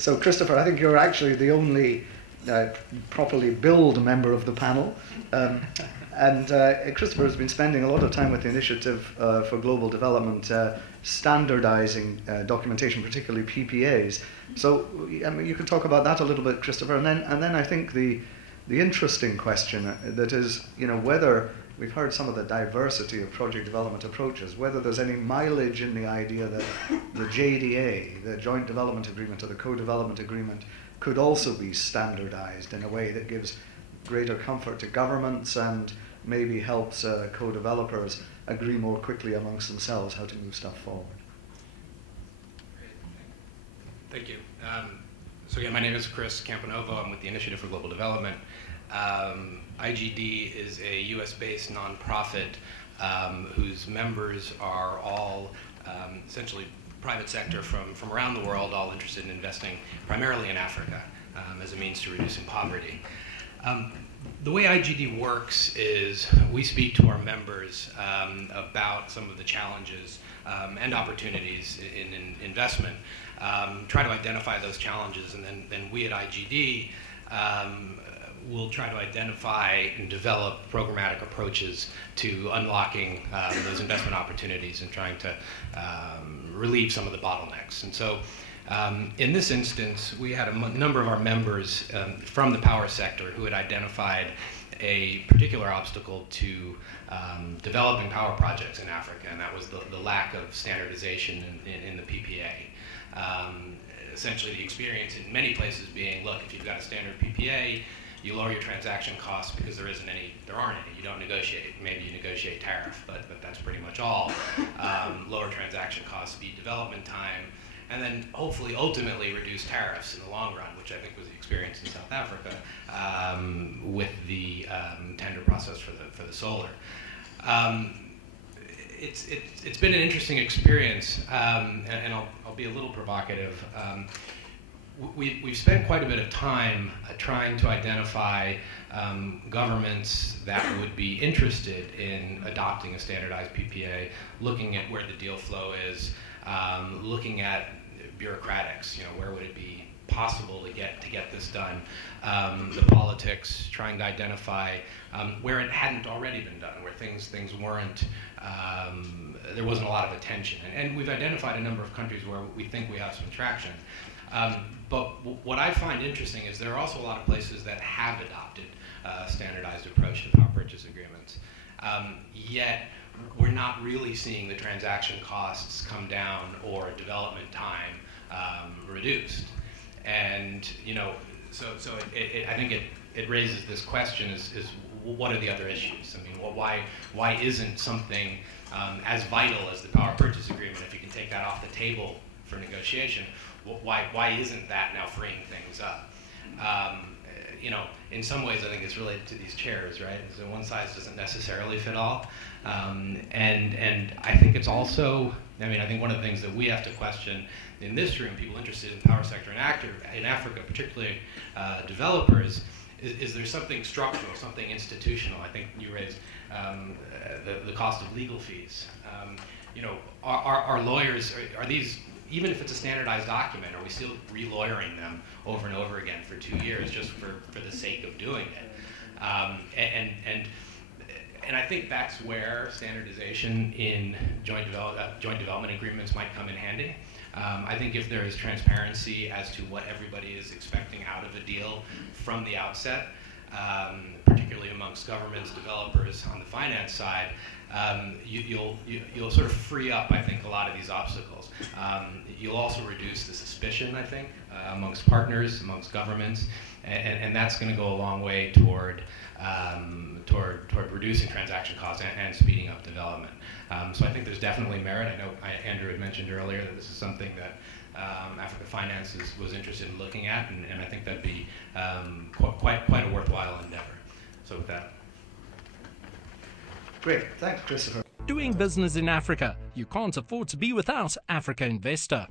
So, Christopher, I think you're actually the only properly billed member of the panel. And Christopher has been spending a lot of time with the Initiative for Global Development standardizing documentation, particularly PPAs. So, I mean, you could talk about that a little bit, Christopher. And then I think the interesting question that is, you know, whether we've heard some of the diversity of project development approaches, whether there's any mileage in the idea that the JDA, the Joint Development Agreement or the Co-Development Agreement, could also be standardized in a way that gives greater comfort to governments and maybe helps co-developers agree more quickly amongst themselves how to move stuff forward. Thank you. So yeah, my name is Chris Camponovo. I'm with the Initiative for Global Development. IGD is a US-based nonprofit whose members are all essentially private sector from around the world, all interested in investing primarily in Africa as a means to reducing poverty. The way IGD works is we speak to our members about some of the challenges and opportunities in investment, try to identify those challenges, and then we at IGD will try to identify and develop programmatic approaches to unlocking those investment opportunities and trying to relieve some of the bottlenecks. And so in this instance, we had a number of our members from the power sector who had identified a particular obstacle to developing power projects in Africa, and that was the lack of standardization in the PPA. Essentially, the experience in many places being, look, if you've got a standard PPA, you lower your transaction costs because there aren't any. You don't negotiate. Maybe you negotiate tariff, but that's pretty much all. Lower transaction costs, speed development time, and then hopefully ultimately reduce tariffs in the long run, which I think was the experience in South Africa with the tender process for the solar. It's been an interesting experience, and I'll be a little provocative. We've spent quite a bit of time trying to identify governments that would be interested in adopting a standardized PPA, looking at where the deal flow is, looking at bureaucratics, you know, where would it be possible to get this done, the politics, trying to identify where it hadn't already been done, where things weren't, there wasn't a lot of attention. And we've identified a number of countries where we think we have some traction. But what I find interesting is there are also a lot of places that have adopted a standardized approach to power purchase agreements. Yet we're not really seeing the transaction costs come down or development time reduced. And you know, so I think it raises this question: is what are the other issues? I mean, well, why isn't something as vital as the power purchase agreement, if you can take that off the table for negotiation? Why isn't that now freeing things up? You know, in some ways, I think it's related to these chairs, right? So one size doesn't necessarily fit all, and I think it's also. I mean, I think one of the things that we have to question in this room, people interested in the power sector in Africa, particularly developers, is there something structural, something institutional? I think you raised the cost of legal fees. You know, our lawyers, are these, even if it's a standardized document, are we still re-lawyering them over and over again for 2 years just for the sake of doing it? And I think that's where standardization in joint development agreements might come in handy. I think if there is transparency as to what everybody is expecting out of a deal from the outset, particularly amongst governments, developers on the finance side, you'll sort of free up, I think, a lot of these obstacles. You'll also reduce the suspicion, I think, amongst partners, amongst governments, and that's going to go a long way toward reducing transaction costs and speeding up development. So I think there's definitely merit. I know Andrew had mentioned earlier that this is something that Africa Finance was interested in looking at, and I think that'd be quite a worthwhile endeavor. So with that. Great, thanks, Christopher. Doing business in Africa, you can't afford to be without Africa Investor.